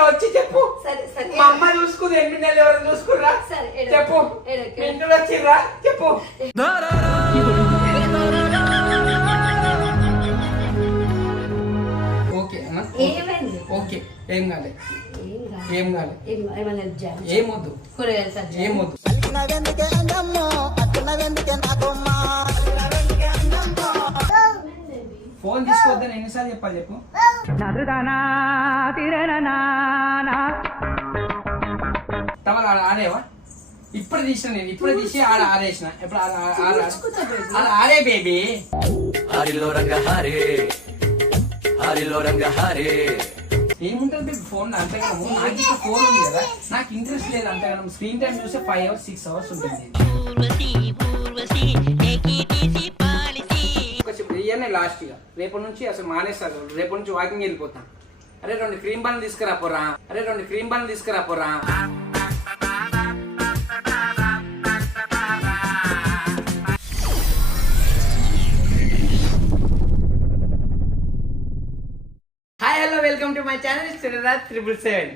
చూసుకురా వచ్చి చెప్పు. మా అమ్మ చూసుకుంది, 8 నెలలు ఎవరైనా చూసుకుర్రా చెప్పు. మీ ఇంట్లో వచ్చిర్రా చెప్పు. ఓకే అమ్మా, ఓకే. ఏం కాలే, ఏం కాలే, ఏమొద్దు, ఏమొద్దు. ఫోన్ తీసుకోవద్దని ఎన్నిసార్లు చెప్పాలి చెప్పు. తమరు ఆడేవా? ఇప్పుడు తీసిన నేను, ఇప్పుడు తీసి ఆడ ఆడేసిన. ఇప్పుడు ఆడే బేబీ. ఏముంటుంది బేబీ ఫోన్ అంతగానో. నాకు ఇంకా ఫోన్ ఉంది కదా, నాకు ఇంట్రెస్ట్ లేదు అంతగానో. స్క్రీన్ టైం చూస్తే 5 hours 6 hours ఉంటుంది. ఇవన్నీ లాస్ట్ ఇక. రేపటి నుంచి అసలు మానేస్తాను. రేపటి నుంచి వాకింగ్ వెళ్ళిపోతాను. అరే 2 క్రీమ్ బన్ తీసుకురా పోరా, అరే 2 క్రీమ్ బన్ తీసుకురా పోరా. Hi hello, welcome to my channel Sreeraj 777.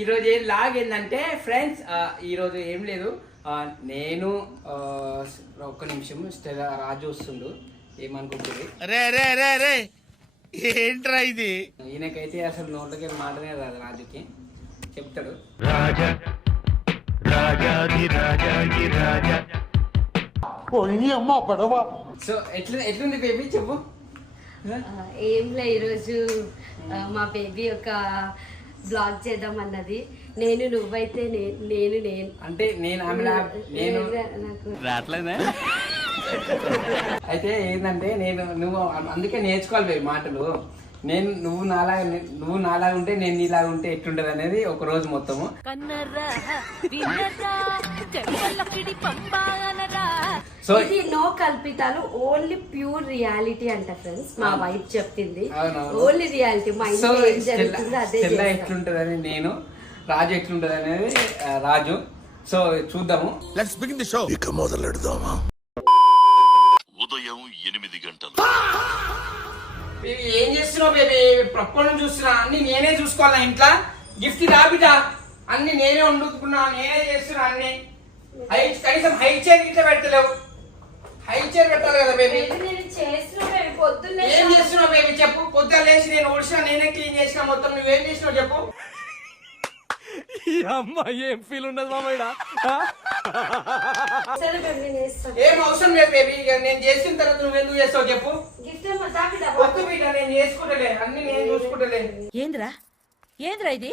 ఈరోజు ఏం లాగ్ ఏంటంటే ఫ్రెండ్స్, ఈరోజు ఏం లేదు. నేను ఒక్క నిమిషం, రాజు వస్తుండు, ఏమనుకుంటుంది. ఏంట్రా ఇది? ఈయనకైతే అసలు నోట్లకి మాటనే రాదు. రాజుకి చెప్తాడు. సో ఎట్లుంది బేబీ చెప్పు. ఏం లే, ఈరోజు మా బేబీ ఒక బ్లాగ్ చేద్దాం అన్నది. నేను నువ్వైతే నేను అంటే నేను అయితే ఏంటంటే నువ్వు అందుకే నేర్చుకోవాలి బేబీ మాటలు. నువ్వు నాలాగా ఉంటే నేను నీలాగా ఉంటే ఎట్లుంటది అనేది ఒక రోజు మొత్తము. సో ఇది నో కల్పితాలు, ఓన్లీ ప్యూర్ రియాలిటీ అంట ఫ్రెండ్స్. మా వైఫ్ చెప్పింది ఓన్లీ రియాలిటీ. మా ఇంట్లో ఏం జరుగుతుందో అదే. ఎట్లుంటదని నేను, రాజు ఎట్లుంటది అనేది రాజు. సో చూద్దాము. Let's begin the show. ఇక మొదలెడదామా. ఉదయం 8 గంటలు. ఏం చేస్తున్నావు బేబీ? ప్రొప్పలను చూస్తున్నా, అన్ని నేనే చూసుకోవాలా ఇంట్లో. గిఫ్ట్ రాబిటా, అన్ని నేనే వండుకున్నా, నేనే చేస్తున్నా అన్ని. కనీసం హై చైర్ ఇట్లా పెట్టలేవు. హై చైర్ పెట్టాలి కదా బేబీ. ఏం చేస్తున్నావు బేబీ చెప్పు. పొద్దున్న లేచి నేను ఊడ్చినా, నేనే క్లీన్ చేసిన మొత్తం. నువ్వేం చేసినావు చెప్పు. ఏం ఫీల్ ఉండదు మామయ్య. ఏం అవసరం లేదు బేబీ. నేను చేసిన తర్వాత నువ్వెందుకు చేస్తావు చెప్పు. వద్దు బీట, నేను చేసుకుంటలే, అన్ని నేను చూసుకుంటలే. ఏంద్రా ఇది?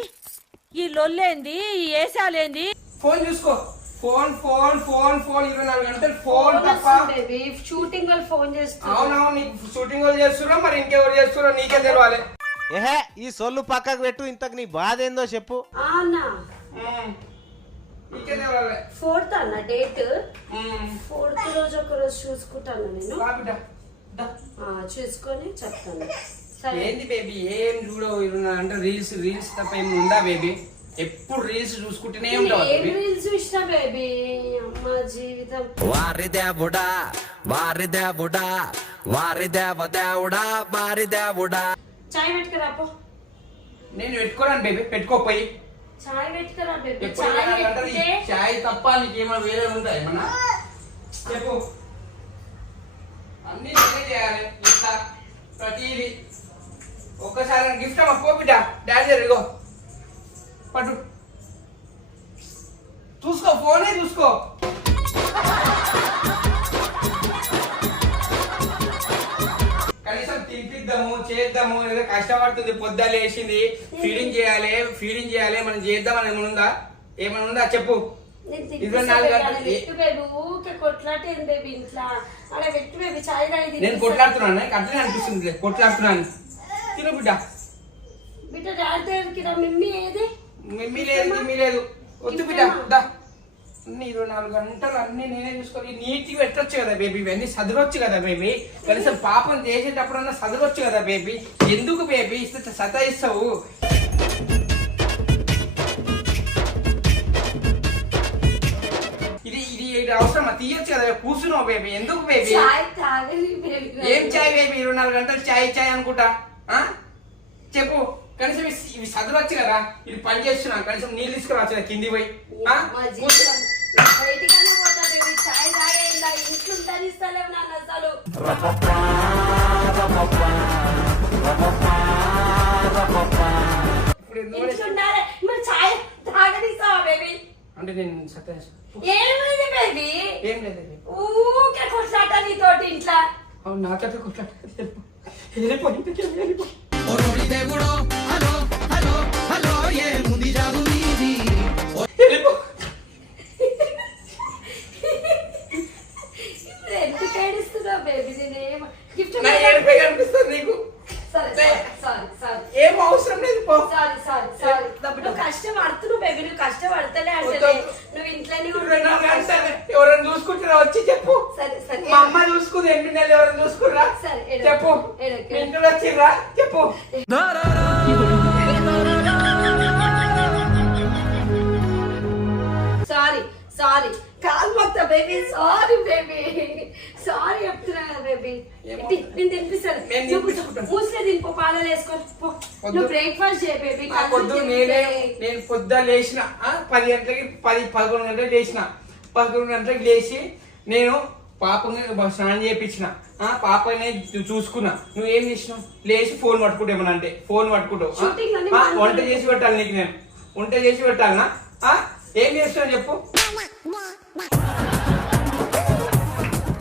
ఈ లొల్లేంది, ఈ ఏసాలేంది? ఫోన్ చూసుకో. ఫోన్ 24 గంటలు ఫోన్ తప్ప. షూటింగ్ వాళ్ళు ఫోన్ చేస్తున్నారు. అవునవును, నీకు షూటింగ్ వాళ్ళు చేస్తున్నా, మరి ఇంకెవరు చేస్తున్నా నీకే తెలియాలి. ఏహే, ఈ సొల్లు పక్కకు పెట్టు. ఇంతకు నీ బాధ ఏందో చెప్పు. నీకే తెలియాలి. 4th అన్న డేట్. 4th రోజు ఒక రోజు చూసుకుంటాను నేను. చూసుకొని చెప్తాను. ఏంది బేబీ ఏం చూడవు అంటే రీల్స్ తప్ప ఏమి ఉందా బేబీ? ఎప్పుడు రీల్స్ చూసుకుంటూనే ఉంటావు. రీల్స్ చూసినా బేబీ, అమ్మ జీవితం. వారి దేవుడా చాయ్ పెట్టుకురా పో. నేను పెట్టుకోరాను బేబీ, పెట్టుకోపోయి. చాయ్ పెట్టుకురా బేబీ. చాయ్ తప్ప నీకేమైనా వేరే ఉంటాయి ఏమన్నా చెప్పు. అన్ని నేనే చేయాలి ఇట్లా ప్రతిదీ. ఒక్కసారి గిఫ్ట్ అమ్మా పో బిడ్డ. డాడీ ఇగో పట్టు, చూసుకో, ఫోనే చూసుకో. కనీసం తినిపిద్దాము, చేద్దాము. ఏదో కష్టపడుతుంది, పొద్దున లేచింది, ఫీడింగ్ చేయాలి, మనం చేద్దాం అని ఏమైనా ఉందా? ఏమైనా ఉందా చెప్పు. 24 గంటలు నేను కొట్లాడుతున్నాను, అట్లనే అనిపిస్తుంది. కొట్లాడుతున్నాను. తిను బిడ్డ. మిమ్మీ లేదు. వద్దు బిడ్డ. అన్ని 24 గంటలు అన్ని నేనే చూసుకోవాలి. నీట్గా పెట్టొచ్చు కదా బేబీ, ఇవన్నీ చదవచ్చు కదా బేబీ. కనీసం పాపం చేసేటప్పుడన్నా చదవచ్చు కదా బేబీ. ఎందుకు బేబీ ఇస్తే సతాయిస్తావు? ఇది అవసరమా? తీయొచ్చు కదా, కూర్చున్నావు బేబీ, ఎందుకు బేబీ? చాయ్ తాగని బేబీ. ఏం చాయ్ బేబీ? 24 గంటలు చాయ్ చాయ్ అనుకుంటా. చెప్పు, కనీసం ఇవి చదవచ్చు కదా, ఇది పని చేస్తున్నా, కనీసం నీళ్ళు తీసుకురావచ్చు కదా కింది పోయి. మా జీవితం బయటికనే పోతా బేబీ. చాయ్ తాగేందా ఇంట్లో తనిస్తలేవు నాన్న అసలు. ఇప్పుడు ఎందుకు ఇంట్లో ఉండాలి. మరి చాయ్ తాగనిస్తావా బేబీ? అంటే నేను సత్యాసు ఏమైంది బేబీ? ఏం లేదు. ఊకే కొట్లాట నీతోటి ఇంట్లో. అవును, నాతో కొట్లాడు. వెళ్ళిపో ఇంటికి, వెళ్ళిపో. వెళ్ళిపో. ఇప్పుడు ఎందుకు ఏడుస్తున్నావు బేబీ? నేనేం గిఫ్ట్ నా ఏడుపే కనిపిస్తుంది నీకు. సరే సారీ ఏం అవసరం లేదు, పో. సారీ నువ్వు కష్టపడుతున్నావు బేబీ. నువ్వు కష్టపడతలే అంటే నువ్వు ఇంట్లోనే ఇప్పుడు 24 గంటలు ఎవరైనా చూసుకుంటారా వచ్చి చెప్పు. సరే మా అమ్మ చూసుకుంది, 8 నెలలు ఎవరైనా చూసుకుర్రా సరే, ఏడు. చెప్పు. ఏడు. మీ ఇంట్లో వచ్చిర్రా చెప్పు. సారీ కాదు మొత్తం బేబీ. సారీ బేబీ, సారీ చెప్తున్నా కదా బేబీ. నేను తినిపిస్తాను. నేను తినిపించుకుంటాను. మూసే తినిపో, పాలలో వేసుకొని పో. నువ్వు బ్రేక్ఫాస్ట్ చేయ బేబీ. పొద్దు నేను పొద్దున లేచిన 10 గంటలకి 11 గంటలకు లేచిన. 11 గంటలకు లేచి నేను పాపని స్నానం చేయించిన. పాపని చూసుకున్నా. నువ్వేం చేసినావు? లేచి ఫోన్ పట్టుకుంటా, ఏమన్నా అంటే ఫోన్ పట్టుకుంటావు. వంట చేసి పెట్టాలి నీకు, నేను వంట చేసి పెట్టాలనా? ఏం చేస్తున్నావు చెప్పు.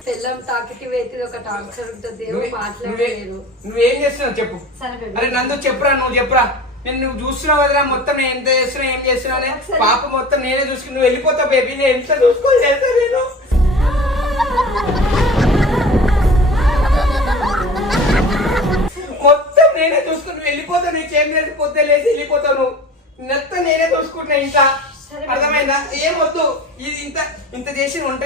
పిల్లం టాకిటివ్ అయితే ఒక టార్చర్ ఉంటుంది. మాట్లాడలేదు. నువ్వేం చేస్తున్నావు చెప్పు. సరే బేబీ. అరే నందు చెప్పురా, నువ్వు చెప్పురా. నువ్వు చూస్తున్నావు కదరా మొత్తం, నేను ఎంత చేస్తున్నా ఏం చేస్తున్నా అని. పాప మొత్తం నేనే చూసుకుని నువ్వు వెళ్ళిపోతావు బేబీ. నేను ఎంత చూసుకోవాలి తెలుసా నేను. మొత్తం నేనే చూసుకుని నువ్వు వెళ్ళిపోతావు. నీకేం లేదు, పొద్దు లేచి వెళ్ళిపోతావు నువ్వు. మొత్తం నేనే చూసుకుంటున్నా ఇంకా. అర్థమైందా? ఏం వద్దు. ఇది ఇంత చేసి వంట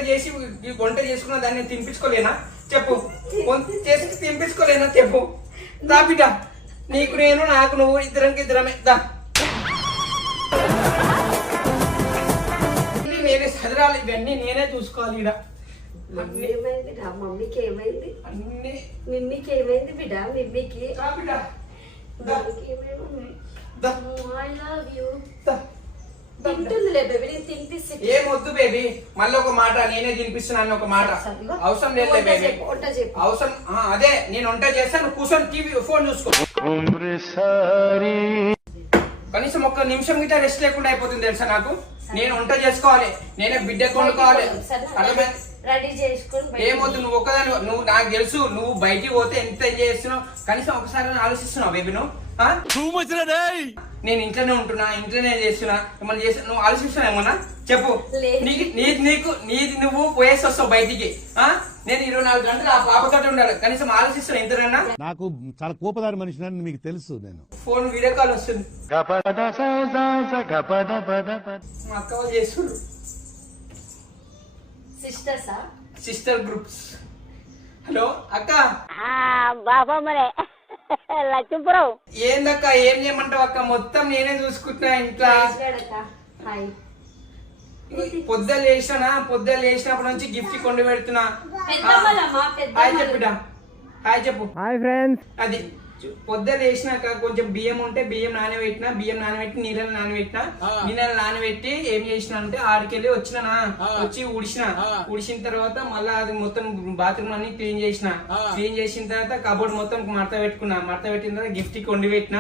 చేసుకున్న దాన్ని తినిపించుకోలేనా చెప్పు. చేసి తినిపించుకోలేనా చెప్పు. దా బిడ్డ, నీకు నేను, నాకు నువ్వు, ఇద్దరమే దా. నేనే చదరాలి, ఇవన్నీ నేనే చూసుకోవాలి ఈడ. ఏమైంది నా మమ్మీకి? ఏమైంది అన్ని మిమ్మీకి? ఏమైంది బిడ్డ మిమ్మీకి? దా బిడ్డ, దా. దా. I love you. దా. తింటుందిలే బేబీ, నేను తినిపిస్తే. ఏం వద్దు బేబీ. మళ్ళీ ఒక మాట, నేనే తినిపిస్తున్నాను ఒక మాట. అవసరం లేదు బేబీ, వంట చెప్పు. అవసరం. అదే నేను వంట చేస్తాను, కూర్చొని టీవీ ఫోన్ చూసుకో. కనీసం ఒక్క నిమిషం గిట్ట రెస్ట్ లేకుండా అయిపోతుంది తెలుసా నాకు. నేను వంట చేసుకోవాలి, నేనే బిడ్డ కొనుక్కోవాలి. రెడీ చేసుకుని ఏమొద్దు, నువ్వు ఒక్కదాని. నువ్వు నాకు తెలుసు, నువ్వు బయటికి పోతే ఎంత ఎంజాయ్ చేస్తున్నావు. కనీసం ఒకసారి ఆలోచిస్తున్నావు బేబీ నువ్వు. నేను ఇంట్లోనే ఉంటున్నా, ఇంట్లోనే చేస్తున్నా, ఏమన్నా చేస్తున్నా. నువ్వు ఆలోచిస్తున్నా ఏమన్నా చెప్పు. నీది నువ్వు పోయేసి వస్తావు బయటికి. నేను 24 గంటలు ఆ పాపతో ఉండాలి. కనీసం ఆలోచిస్తున్నా ఇంతనన్నా. నాకు చాలా కోపదారి మనిషిని మీకు తెలుసు. నేను ఫోన్ వీడియో కాల్ వస్తుంది, మా అక్క వాళ్ళు చేస్తున్నారు. సిస్టర్సా? Sister groups. హలో అక్క. బాబా మరే లక్ష్మీపురం. ఏందక్క, ఏం చేయమంటావు అక్క? మొత్తం నేనే చూసుకుంటున్నా ఇంట్లో. హాయ్. పొద్దున లేచినప్పటి నుంచి గిఫ్ట్ కొండి పెడుతున్నా. హాయ్ చెప్పుడా. హాయ్ చెప్పు. Hi friends. అది పొద్దున లేచినాక కొంచెం బియ్యం ఉంటే బియ్యం నానబెట్టి నీళ్ళని నానబెట్టి ఏం చేసిన అంటే ఆడికెళ్ళి వచ్చి ఉడిసిన తర్వాత మళ్ళీ అది మొత్తం బాత్రూమ్ అన్ని క్లీన్ చేసిన తర్వాత కబోర్డ్ మొత్తం మడత పెట్టిన తర్వాత గిఫ్ట్ కి వండి పెట్టిన.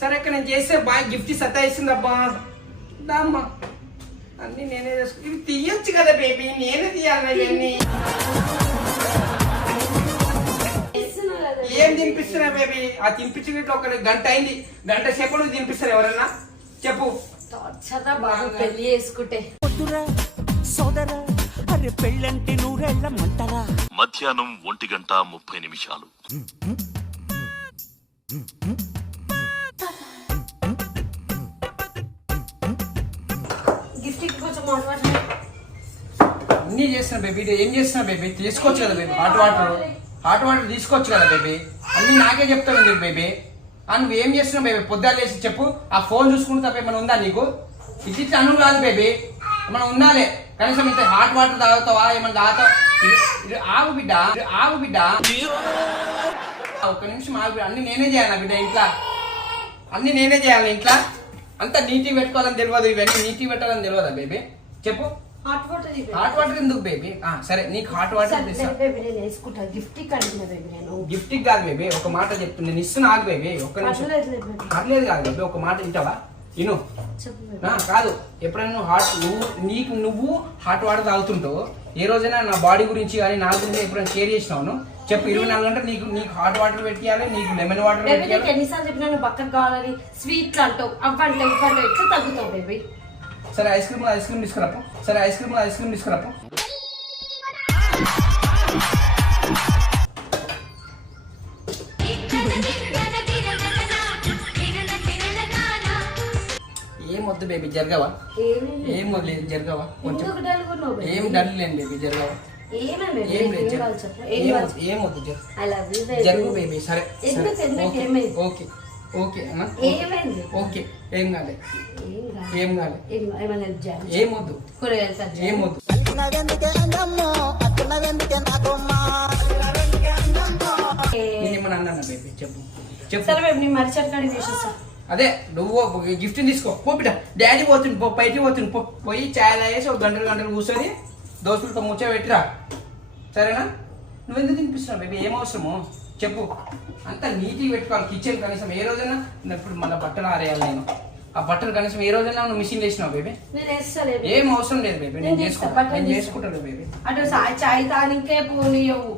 సరే అక్క, నేను చేస్తే బాగా గిఫ్ట్ సతాయిస్తుంది అబ్బా. అమ్మా అన్ని నేనే చేసుకుని ఇవి తీయొచ్చు కదా బేబీ, నేనే తీయాలి. ఏం తినిపిస్తున్నా బేబీ? ఆ తినిపించి ఒక గంట అయింది, గంట సేపు తినిపిస్తారు ఎవరన్నా చెప్పు. పెళ్లి చేసుకుంటే మధ్యాహ్నం 1:30 అన్ని చేస్తున్నా బేబీ. ఏం చేస్తున్నా బేబీ? తీసుకోవచ్చు కదా baby, hot water. Hot water తీసుకోవచ్చు కదా బేబీ. అన్ని నాకే చెప్తావు ఎందుకు బేబీ? నువ్వేం చేస్తున్నావు బేబీ? పొద్దున్న లేసి చెప్పు. ఆ ఫోన్ చూసుకుంటే తప్ప ఏమైనా ఉందా నీకు? ఇట్లా అను కాదు బేబీ, ఏమైనా ఉండాలి. కనీసం ఇంత హాట్ వాటర్ తాగుతావా? ఏమైనా తాగుతావా? ఆగు బిడ్డ, ఆగు బిడ్డ, ఒక్క నిమిషం ఆగు బిడ్డ. అన్ని నేనే చేయాలి బిడ్డ ఇంట్లో, అన్ని నేనే చేయాలి ఇంట్లో. అంతా నీటి పెట్టుకోవాలని తెలియదు, ఇవన్నీ నీటి పెట్టాలని తెలియదా బేబీ? చెప్పు. హాట్ వాటర్ హాట్ వాటర్ ఎందుకు బేబీ? సరే నీకు హాట్ వాటర్ వేసుకుంటా. గిఫ్ట్ కడిగిన బేబీ నేను. గిఫ్ట్ కాదు బేబీ, ఒక మాట చెప్తున్నా, నేను ఇస్తున్నా ఆగు బేబీ. ఒక్క నిమిషం. పర్లేదు కాదు బేబీ, ఒక మాట వింటావా? విను. కాదు, ఎప్పుడైనా నువ్వు హాట్ వాటర్ తాగుతుంటావు, ఏ రోజైనా నా బాడీ గురించి కానీ నా గురించి ఎప్పుడైనా షేర్ చేసినావు? చెప్పు. 24 గంటలు నీకు హాట్ వాటర్ పెట్టాలి, నీకు లెమన్ వాటర్ పెట్టాలి. ఎన్నిసార్లు చెప్పినా నువ్వు పక్కకు కావాలని స్వీట్లు అంటావు, అవ్వంటే ఇవ్వంటే ఎట్లా తగ్గుతావు బేబీ? సరే ఐస్ క్రీమ్ తీసుకురాపు. సరే ఐస్ క్రీమ్ తీసుకురాపు. ఏం వద్దు బేబీ, జరగవా? ఏం వద్దు, జరగవా? కొంచెం ఏం డల్ లేని బేబీ, జరగవా? ఏం వద్దు, జరుగు బేబీ. సరే ఓకే ఓకే అమ్మా, ఓకే. ఏం కాలే, ఏం కాలే, ఏం వద్దు, ఏం వద్దు. నేనేమన్నా అన్నా బేబీ? చెప్పు చెప్పు. అదే నువ్వు గిఫ్ట్ తీసుకో పో బిడ్డ. డాడీ పోతుంది పో, బయటికి పోతుంది పో. పోయి చాయ్ తాగేసి ఒక గంటలు కూర్చొని దోస్తులతో ముచ్చ పెట్టిరా, సరేనా? నువ్వెందుకు తినిపిస్తున్నావు బేబీ? ఏం అవసరము చెప్పు. అంతా నీట్గా పెట్టుకోవాలి కిచెన్. కనీసం ఏ రోజైనా ఇప్పుడు మళ్ళీ బట్టలు ఆరేయాలి నేను, ఆ బట్టలు కనీసం ఏ రోజైనా నువ్వు మిషన్ వేసినావు బేబీ? ఏం అవసరం లేదు బేబీ, నేను చేసుకుంటాను బేబీ. అటు చాయ్ తానికే పోనీయవు,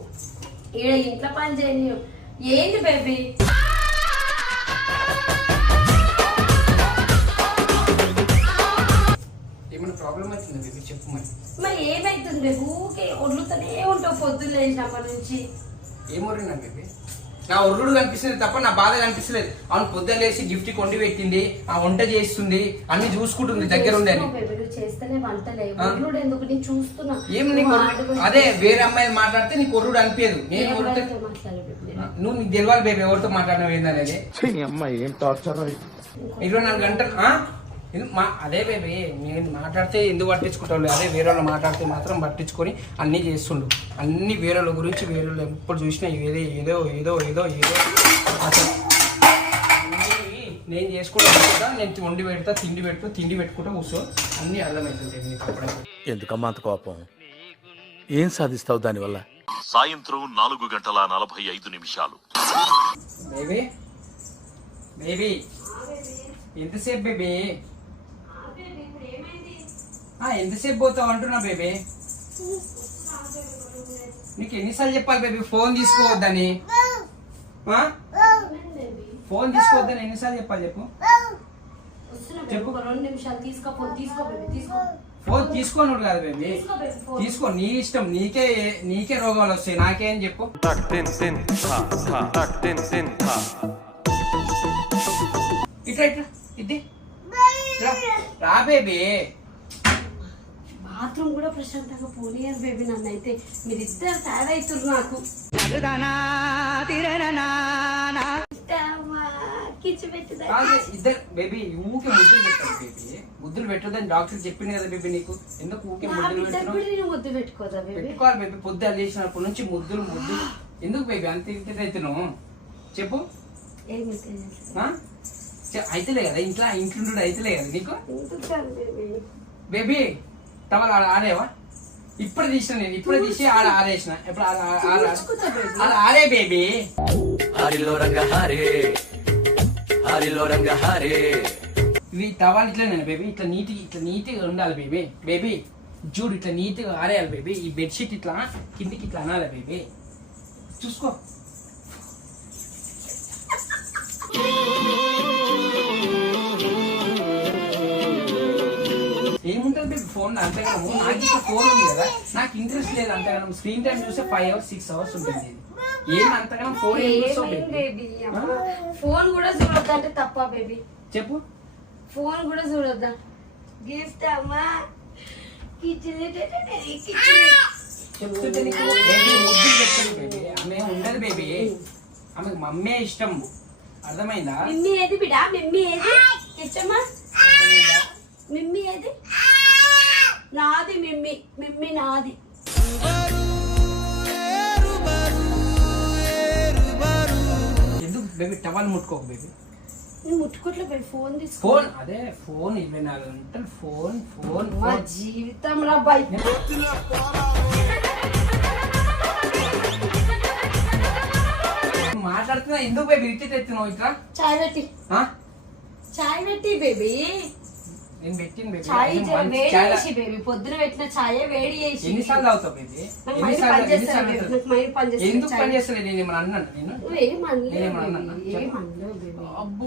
ఈడ ఇంట్లో పని చేయనియవు. ఏంటి బేబీ? ఏమైనా ప్రాబ్లం అవుతుంది బేబీ? చెప్పు మరి ఏమైతుంది బేబీ? ఊకే ఒర్లుతూనే ఉంటావు పొద్దున్న లేచినప్పటి నుంచి. ఏం ఒర్రినా బేబీ? నా ఒర్రుడు కనిపిస్తుంది తప్ప నా బాధ కనిపిస్తలేదు. అవును, పొద్దున్న లేచి గిఫ్ట్ కొండి పెట్టింది, ఆ వంట చేస్తుంది, అన్ని చూసుకుంటుంది దగ్గర ఉండి. ఏం నీకు అదే వేరే అమ్మాయి మాట్లాడితే నీకు ఒర్రుడు అనిపించదు. నేను నువ్వు నీకు తెలియాలి బేబీ ఎవరితో మాట్లాడినావు ఏందనేది. 24 గంటలు అదే బేబీ, నేను మాట్లాడితే ఎందుకు పట్టించుకుంటావు? అదే వేరే వాళ్ళు మాట్లాడితే మాత్రం పట్టించుకొని అన్నీ చేస్తుండు. అన్ని వేరే వాళ్ళ గురించి వేరే వాళ్ళు ఎప్పుడు చూసినా ఏదో ఏదో ఏదో ఏదో ఏదో అసలు నేను చేసుకుంటా. నేను వండి పెడతా, తిండి పెట్టుకుంటా కూర్చో, అన్ని అర్థమవుతుంది నీకు. అప్పుడే ఎందుకమ్మా అంత కోపం? ఏం సాధిస్తావు దానివల్ల? సాయంత్రం 4:45 బేబీ. బేబీ ఎంతసేపు బేబీ? ఎంతసేపు పోతావు అంటున్నా బేబీ. నీకు ఎన్నిసార్లు చెప్పాలి బేబీ ఫోన్ తీసుకోవద్దని? ఫోన్ తీసుకోవద్దని ఎన్నిసార్లు చెప్పాలి చెప్పు? చెప్పు. 2 నిమిషాలు తీసుకో బేబీ. ఫోన్ తీసుకోను కాదు బేబీ, తీసుకో. నీ ఇష్టం, నీకే రోగాలు వస్తాయి, నాకేం చెప్పు. ఇట్లా ఇట్లా ఇది రా బేబీ. బాత్రూమ్ కూడా ప్రశాంతంగా పోనీయాలి బేబీ. నన్ను అయితే మీరిద్దరు తయారవుతున్నారు నాకు. ఇద్దరు బేబీ ఊకే ముద్దులు పెట్టాలి బేబీ. ముద్దులు పెట్టొద్దని డాక్టర్ చెప్పింది కదా బేబీ నీకు. ఎందుకు ఊకే ముద్దులు పెట్టుకోవాలి బేబీ? పొద్దున్న చేసినప్పటి నుంచి ముద్దులు ఎందుకు బేబీ? అంత అవుతున్నావు చెప్పు. అయితేలే కదా ఇంట్లో అయితేలే కదా నీకు బేబీ. టవల్ ఆడేవా? ఇప్పుడు తీసిన నేను, ఇప్పుడే తీసి ఆడేసిన. ఇప్పుడు అలా ఆడే బేబీ. ఇవి టవల్ ఇట్లా బేబీ, ఇట్లా నీట్గా ఉండాలి బేబీ. బేబీ జూడు ఇట్లా నీట్గా ఆరేయాలి బేబీ. ఈ బెడ్షీట్ ఇట్లా కిందికి ఇట్లా అనాలి బేబీ. చూసుకో. ఏముంటుంది బేబీ ఫోన్ అంతగానో? నాకు ఇంకా ఫోన్ ఉంది కదా, నాకు ఇంట్రెస్ట్ లేదు అంతగానో. స్క్రీన్ టైం చూస్తే 5 hours 6 hours ఉంటుంది. ఏం అంతగానో ఫోన్ ఫోన్ కూడా చూడొద్దా అంటే తప్ప బేబీ? చెప్పు. ఫోన్ కూడా చూడొద్దా? గిఫ్ట్ అమ్మా. చెప్తుంటే నీకు బేబీ ముద్దులు చెప్తుంది బేబీ. ఆమె ఉండదు బేబీ, ఆమెకు మమ్మే ఇష్టం. అర్థమైందా? మిమ్మీ ఏది బిడా? మిమ్మీ ఏది ఇష్టమా? మిమ్మీ ఏది? నాది మిమ్మీ, మిమ్మీ నాది. ఎందుకు బేబీ టవల్ ముట్టుకోకు బేబీ. నేను ముట్టుకోట్లే బేబీ, ఫోన్ తీసుకో. ఫోన్ అదే ఫోన్ 24 గంటలు ఫోన్ ఫోన్ మా ఫోన్. జీవితం రా బయట. మాట్లాడుతున్నా ఎందుకు బేబీ ఇట్టి తెస్తున్నావు ఇట్లా? చాయ్ పెట్టి, ఆ? చాయ్ పెట్టి బేబీ. నేను పెట్టింది బేబీ. చాయ్ మంచి వేడి చాయ్ చేసి బేబీ, పొద్దున పెట్టిన చాయ్ వేడి చేసి. ఎన్నిసార్లు తాగుతావు బేబీ? నాకు మైండ్ పని చేస్తాను బేబీ, నాకు మైండ్ పని చేస్తాను. ఎందుకు పని చేస్తలేదు? నేను ఏమన్నా అన్నాను నేను? నువ్వు ఏమనలేవు నేనేమన్నా బేబీ, అన్నా? ఏమనలేవు బేబీ. అబ్బో.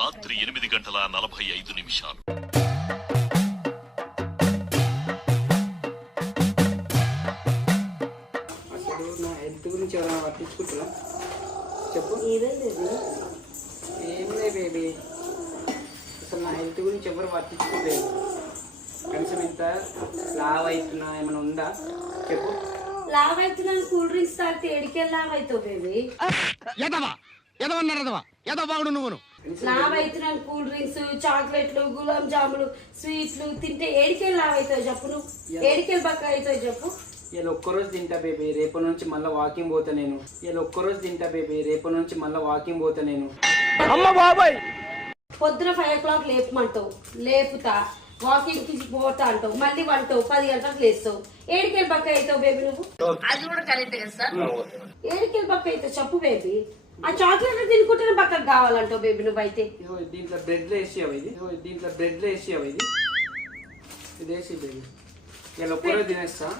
రాత్రి 8:45. అసలు నా హెల్త్ గురించి ఎవరైనా పట్టించుకుంటున్నా చెప్పు. ఏదేం లేదు. ఏం లే బేబీ, అసలు నా హెల్త్ గురించి ఎవరు పట్టించుకోలేదు. కనీసం ఇంత లావ్ అవుతున్నా ఏమైనా ఉందా చెప్పు. లావ్ అవుతున్నాను కూల్ డ్రింక్స్ తాగితే ఎడికెళ్ళి లావ్ అవుతావు బేబీ. లావ్ అవుతున్నాను కూల్ డ్రింక్స్, చాక్లెట్లు, గులాబ్ జాములు, స్వీట్లు తింటే ఏడికెళ్ళి లావ్ అవుతావు చెప్పు. నువ్వు ఏడికెళ్ళి బక్క అవుతావు చెప్పు. ఇలా ఒక్కరోజు తింటా బేబీ, రేపటి నుంచి మళ్ళీ వాకింగ్ పోతా నేను. ఇలా ఒక్కరోజు తింటా బేబీ, రేపటి నుంచి మళ్ళీ వాకింగ్ పోతా నేను. పొద్దున 5 o'clock లేపమంటావు, లేపుతా. వాకింగ్ కి పోతా అంటావు, మళ్ళీ వంటావు, 10 గంటలకు లేస్తావు. ఏడికెళ్ళి బక్క అవుతావు బేబీ నువ్వు. అది కూడా కరెక్ట్ కదా సార్. ఏడికెళ్ళి బక్క అవుతావు చెప్పు బేబీ. ఆ చాక్లెట్ తినుకుంటేనే బక్కకు కావాలంటావు బేబీ నువ్వైతే. ఇదిగో దీంట్లో బ్రెడ్లో వేసేయావు ఇది. ఇదిగో దీంట్లో బ్రెడ్లో వేసేయావు ఇది. ఇది వేసి బేబీ ఇలా ఒక్కరోజు తినేస్తా.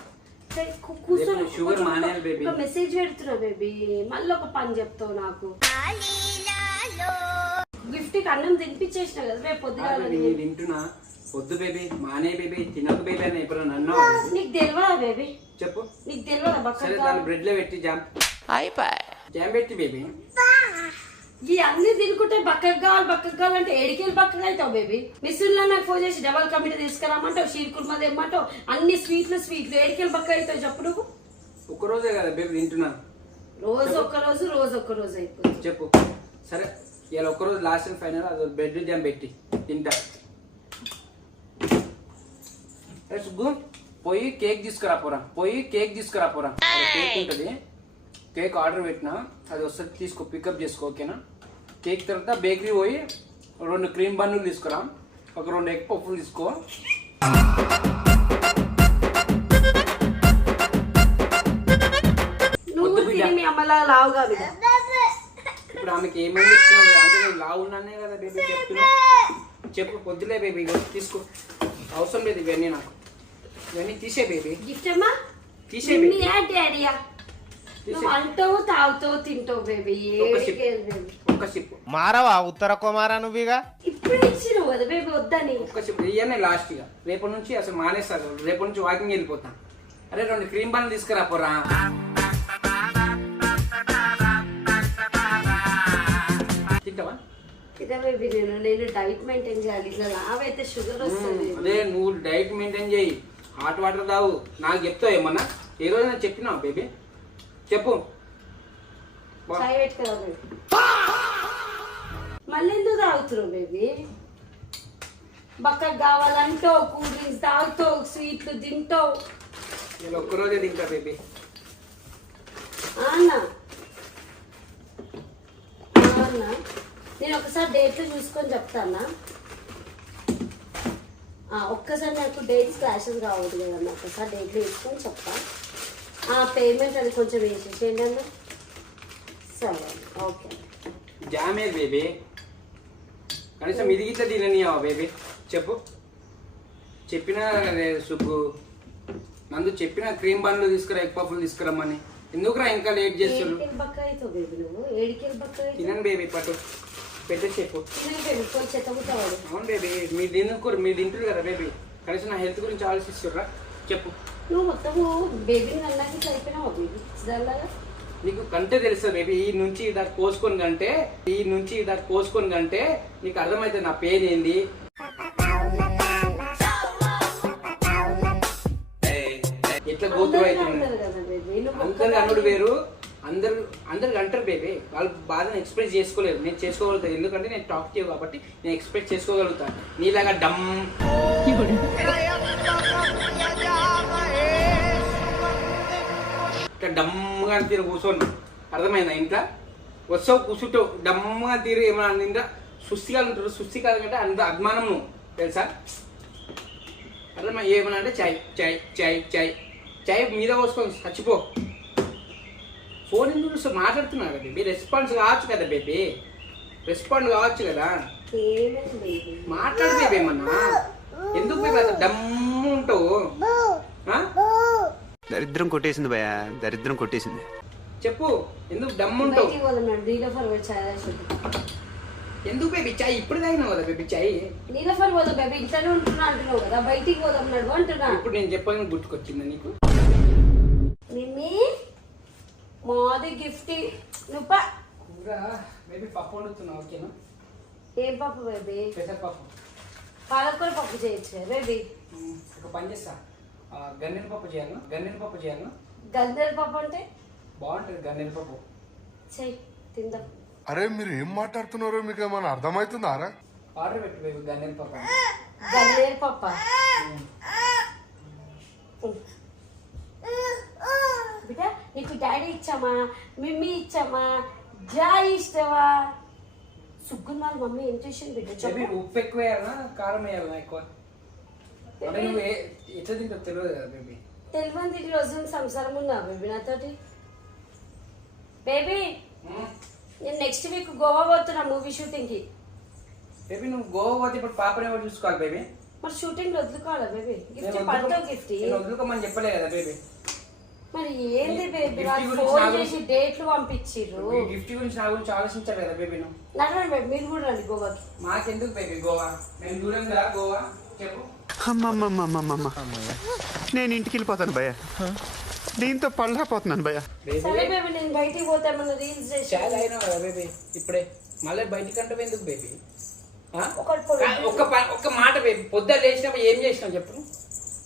కూర్చొని షుగర్ మానేయాలి బేబీ. ఒక మెసేజ్ పెడుతున్నా బేబీ, మళ్ళీ ఒక పని చెప్తావు నాకు. గిఫ్ట్ కి అన్నం తినిపించేసిన కదా రేపు పొద్దుగాల. నేను తింటున్నా. వద్దు బేబీ, మానే బేబీ, తినక బేబీ అని ఎప్పుడన్నా అన్నావు? నీకు తెలియదా బేబీ? చెప్పు. నీకు తెలియదా సరే బక్క? దాన్ని బ్రెడ్ లో పెట్టి జామ్ జామ్ పెట్టి బేబీ. ఈ అన్ని తినుకుంటే బక్కకు కావాలంటే ఏడికెళ్ళి బక్కగా అవుతావు బేబీ. మిస్సుల్లో నాకు ఫోన్ చేసి డబల్ కమిటీ తీసుకురామంటావు, షీర్ కుర్మా తెమ్మంటావు, అన్ని స్వీట్లు ఏడికెళ్ళి బక్క అవుతావు చెప్పు నువ్వు. ఒక్కరోజే కదా బేబీ తింటున్నా. రోజు ఒక్క రోజు అయిపోతుంది చెప్పు. సరే ఇలా ఒక్కరోజు లాస్ట్ అండ్ ఫైనల్ అది బ్రెడ్ జామ్ పెట్టి తింటా. సుగ్గు పోయి కేక్ తీసుకురా పోరా, కేక్ ఉంటుంది. కేక్ ఆర్డర్ పెట్టినా, అది వస్తుంది తీసుకో, పికప్ చేసుకో ఓకేనా. కేక్ తర్వాత బేకరీ పోయి 2 క్రీమ్ బన్నులు తీసుకురా, ఒక 2 ఎగ్ పఫ్ఫులు తీసుకో. నువ్వు తిని మీ అమ్మలా లావుగా బిడ్డ. ఇప్పుడు ఆమెకి ఏమేమి చెప్తున్నావు? అంటే నేను లావు ఉన్నానే కదా బేబీ చెప్తున్నా. చెప్పు పొద్దులే బేబీ, తీసుకో. అవసరం లేదు ఇవన్నీ నాకు, ఇవన్నీ తీసే బేబీ. గిఫ్ట్ అమ్మా తీసే మీ డాడీయా. నువ్వు అంటావు, తాగుతావు, తింటావు బేబీ. ఒక్క సిప్పు. మారవా ఉత్తర కుమారా నువ్వుగా? ఇప్పుడు ఇచ్చినావు కదా బేబీ వద్దని. ఒక్క సిప్పు ఇవన్నీ లాస్ట్ ఇక. రేపటి నుంచి అసలు మానేస్తారు, రేపటి నుంచి వాకింగ్ వెళ్ళిపోతాను. అరే 2 క్రీమ్ బన్నులు తీసుకురా పోరా. తింటావా? ఇదే బేబీ, నేను డైట్ మెయింటైన్ చేయాలి. ఇట్లా లావ్ అయితే షుగర్ వస్తుంది. అదే నువ్వు డైట్ మెయింటైన్ చేయి, హాట్ వాటర్ తాగు. నాకు చెప్తావు ఏమన్నా? ఏ రోజు నేను చెప్పినావు బేబీ? చెప్పు. చాయ్ పెట్టుకోవా బేబీ? మళ్ళీ ఎందుకు తాగుతున్నావు బేబీ? బక్కకు కావాలంటావు, కూల్ డ్రింక్స్ తాగుతావు, స్వీట్లు తింటావు. నేను ఒక్కరోజే తింటా బేబీ. అన్నా నేను ఒకసారి డేట్లు చూసుకొని చెప్తానా? ఒక్కసారి నాకు డేట్స్ క్లాషెస్ కావద్దు కదన్నా, ఒకసారి డేట్లు చూసుకొని చెప్తా. పేమెంట్ అది కొంచెం వేసేసేయండి అన్న. సరే ఓకే. జామే బేబీ, కనీసం ఇది గిట్ల తిననియావా బేబీ? చెప్పు. చెప్పినా సుబ్బు నందు, చెప్పిన క్రీమ్ బన్నులు తీసుకురా, ఎగ్ పఫ్ఫులు తీసుకురమ్మని. ఎందుకురా ఇంకా లేట్ చేస్తున్నారు? బక్క అవుతావు బేబీ నువ్వు. ఏడికెళ్ళి బక్క అవుతావు? తినను బేబీ, పట్టు పెట్టే చెప్పు. అవును బేబీ, మీరు తింటారు కదా బేబీ, కనీసం నా హెల్త్ గురించి ఆలోచిస్తుర్రా? చెప్పు. నువ్వు మొత్తము బేబీని అన్నాకి అయిపోయినావు బేబీ. దానిలాగా నీకు కంటే తెలుస్తుంది బేబీ. ఈ నుంచి దాకా కోసుకొని కంటే నీకు అర్థమవుతుంది నా పెయిన్ ఏంది. కూతురు అందరికీ అవుతుంది. అంటారు కదా బేబీ, నువ్వు అందరు అనుడు వేరు, అందరికి అంటారు బేబీ. వాళ్ళ బాధను ఎక్స్ప్రెస్ చేసుకోలేరు, నేను చేసుకోగలుగుతాను. ఎందుకంటే నేను టాక్ చేయవు కాబట్టి నేను ఎక్స్ప్రెస్ చేసుకోగలుగుతాను. నీలాగా డమ్ ఇట్లా డమ్గా తీరు కూర్చోను, అర్థమైందా? ఇంట్లో వస్తావు కూర్చుంటావు డమ్గా తీరు. ఏమన్నా ఇంట్లో సుస్థికాలు ఉంటారు, సుస్థికాలు కంటే అంత అభిమానం నువ్వు తెలుసా? అర్థమా? ఏమన్నా అంటే చాయ్ చాయ్ చాయ్ చాయ్ చాయ్ మీద పోసుకొని చచ్చిపో. ఫోన్ ఎందుకు చూస్తే మాట్లాడుతున్నా కదా బేబీ, రెస్పాన్స్ కావచ్చు కదా బేబీ, రెస్పాండ్ కావచ్చు కదా. ఏమైంది బేబీ? మాట్లాడు బేబీ ఏమన్నా. ఎందుకు బేబీ అంత డమ్ము ఉంటావు? ఆ? దరిద్రం కొట్టేసింది భయ, దరిద్రం కొట్టేసింది. చెప్పు, ఎందుకు డమ్ము ఉంటావు? బయటికి పోదాం నీలఫర్ పోయి చాయ్ తాగుతుంది. ఎందుకు బేబీ చాయ్ ఇప్పుడు తాగినావు కదా బేబీ చాయ్. నీలఫర్ పోదాం బేబీ, ఇంట్లోనే ఉంటున్నా అంటున్నావు కదా, బయటికి పోదాం నడు అంటున్నా. ఇప్పుడు నేను చెప్పాలని గుర్తుకొచ్చిందా నీకు? మిమ్మీ మాది గిఫ్ట్ నువ్వు కూర బేబీ పప్పు వండుతున్నావు, ఓకేనా? ఏం పప్పు బేబీ? పెసరపప్పు. పాలకూర పప్పు చేయొచ్చు బేబీ. ఒక పని చేస్తా, గన్నెల పప్పు చేయాలి, గన్నెల పప్పు చేయాలి. గంజల పప్పు అంటే బాగుంటుంది గన్నెల పప్పు. చెయ్యి తిందాం. అరే మీరు ఏం మాట్లాడుతున్నారో మీకు ఏమైనా అర్థమవుతుందారా? ఆర్డర్ పెట్టు బేబీ గన్నెల పప్పు. గన్నేరు పప్ప బిడ్డ, నీకు డాడీ ఇచ్చామా మమ్మీ ఇచ్చామా జాయ్ ఇష్టమా? సుగ్గున్ వాళ్ళ మమ్మీ ఏం చేసింది బిడ్డ బేబీ చెప్పు. ఉప్పు ఎక్కువ వేయాలనా కారం వేయాలనా ఎక్కువ? అంటే నువ్వు ఎట్లా తింటావు తెలియదు కదా బేబీ. తెలియదు ఈ రోజు సంసారం ఉందా బేబీ నాతోటి? బేబీ నేను నెక్స్ట్ వీక్ గోవా పోతున్నా మూవీ షూటింగ్ కి. బేబీ నువ్వు గోవా పోతే ఇప్పుడు పాపని ఎవరు చూసుకోవాలి బేబీ? మరి షూటింగ్ వదులుకోవాలా బేబీ? గిఫ్ట్ నేను పడతావు గిఫ్ట్. నేను వదులుకోమని చెప్పలే కదా బేబీ. మరి ఏంది బేబీ, గిఫ్ట్ వాళ్ళు గురించి ఫోన్ నాకు- చేసి డేట్లు పంపించిర్రు. ఈ గిఫ్ట్ గురించి నా గురించి ఆలోచించాలి కదా బేబీ నువ్వు. నడవండి బేబీ, మీరు కూడా రండి గోవాకి. మాకెందుకు బేబీ గోవా? మేము దూరం కదా గోవా, చెప్పు. అమ్మమ్మమ్మమ్మమ్మ, నేను ఇంటికి వెళ్ళిపోతాను భయ, దీంతో పళ్ళపోతున్నాను భయ. సరే బేబీ, నేను బయటికి పోతే ఏమన్నా రీల్స్ చేసి చాలా అయినా కదా బేబీ ఇప్పుడే, మళ్ళీ బయటికి అంటే ఎందుకు బేబీ? ఒకటి పొడి. ఒక్క మాట బేబీ, పొద్దున్న లేచినప్పుడు ఏం చేసినావు చెప్పు.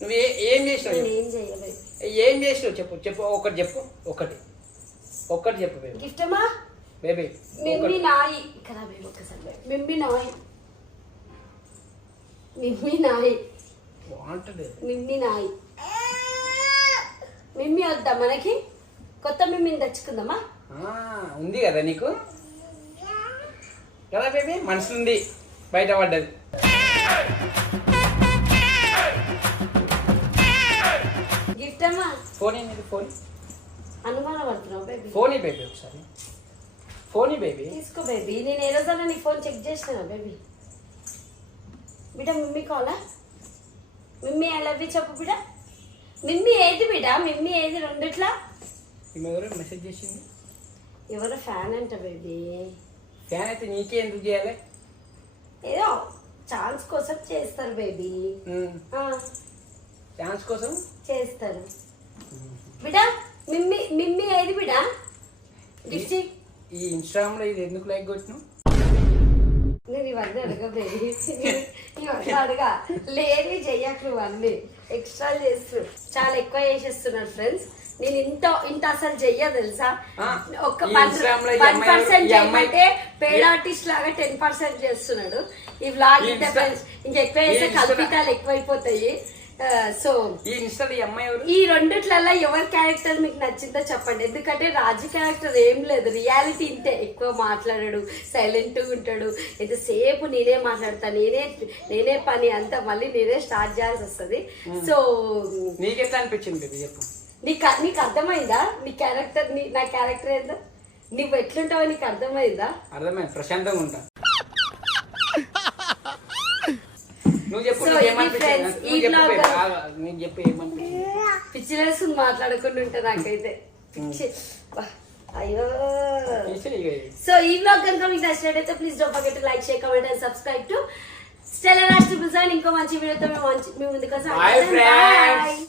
నువ్వు ఏం చేసినావు నేను చెప్పు. ఏం చేయలేదు. ఏం చేసినావు చెప్పు, చెప్పు ఒకటి చెప్పు, ఒక్కటి చెప్పు బేబీ. గిఫ్ట్ అమ్మా బేబీ మిమ్మీ నాయి కదా బేబీ, ఒక్కసారి బేబీ. మిమ్మీ నాయి, మిమ్మీ నాయి, బాగుంటుంది. మిమ్మీ నాయి. మిమ్మీ వద్దా మనకి? కొత్త మిమ్మీని తెచ్చుకుందామా? ఉంది కదా నీకు కదా బేబీ, మనసుంది బయట పడ్డది. గిఫ్ట్ అమ్మా. ఫోన్ ఏంది? ఫోన్ అనుమానం పడుతున్నావు బేబీ? ఫోన్ బేబీ, ఒకసారి ఫోన్ బేబీ. తీసుకో బేబీ. నేను ఏ రోజైనా నీ ఫోన్ చెక్ చేసినా బేబీ? బిడ్డ మిమ్మీ కావాలా? మిమ్మీ ఐ లవ్ యూ చెప్పు బిడ్డ. మిమ్మీ ఏది బిడ్డ? మిమ్మీ ఏది రెండిట్లా? ఈమె ఎవరో మెసేజ్ చేసింది. ఎవరో ఫ్యాన్ అంట బేబీ. ఫ్యాన్ అయితే నీకే ఎందుకు చేయాలి? ఏదో ఛాన్స్ కోసం చేస్తారు బేబీ. ఛాన్స్ కోసం చేస్తారు బిడ్డ. మిమ్మీ మిమ్మీ ఏది బిడ్డ? గిఫ్ట్ ఈ ఇన్స్టాగ్రామ్ లో ఇది ఎందుకు లైక్ కొట్టినావు? నేను ఇవన్నీ అడగ బేబీ, ఇవన్నీ అడగా. లేని చెయ్యకు ఇవన్నీ ఎక్స్ట్రా చేస్తు, చాలా ఎక్కువ చేసేస్తున్నాడు ఫ్రెండ్స్. నేను ఇంత అసలు చెయ్య తెలుసా? ఒక 1% చేయమంటే పేడ్ ఆర్టిస్ట్ లాగా 10% చేస్తున్నాడు ఈ వ్లాగ్. ఇంకెక్కువ చేస్తే కల్పితాలు ఎక్కువైపోతాయి. సో ఈ ఇన్స్టాల్ ఈ అమ్మాయి ఎవరు? ఈ రెండిట్లలో ఎవరి క్యారెక్టర్ మీకు నచ్చిందో చెప్పండి. ఎందుకంటే రాజు క్యారెక్టర్ ఏం లేదు, రియాలిటీ ఇంతే. ఎక్కువ మాట్లాడాడు, సైలెంట్ గా ఉంటాడు. ఎంతసేపు నేనే మాట్లాడతా, నేనే పని అంతా మళ్ళీ నేనే స్టార్ట్ చేయాల్సి వస్తుంది. సో నీకెట్లా అనిపించింది బేబీ చెప్పు. నీకు అర్థమైందా నీ క్యారెక్టర్? నా క్యారెక్టర్ ఏందో, నువ్వు ఎట్లుంటావో నీకు అర్థమైందా? అర్థమైంది, ప్రశాంతంగా ఉంటా. నువ్వు చెప్పు, So, నీకేమనిపించింది? ఈ నువ్వు చెప్పు vlog- బేబీ, నీకు చెప్పు ఏమనిపించింది? పిచ్చి వేసుకుని మాట్లాడకుండా ఉంటా నాకైతే పిచ్చి. అయ్యో. సో ఈ వ్లాగ్ కనుక మీకు నచ్చినట్టయితే please don't forget to like, share, comment and subscribe to Stella Raj triple seven. ఇంకో మంచి వీడియోతో మేము ముందుకు వస్తాం. Bye friends.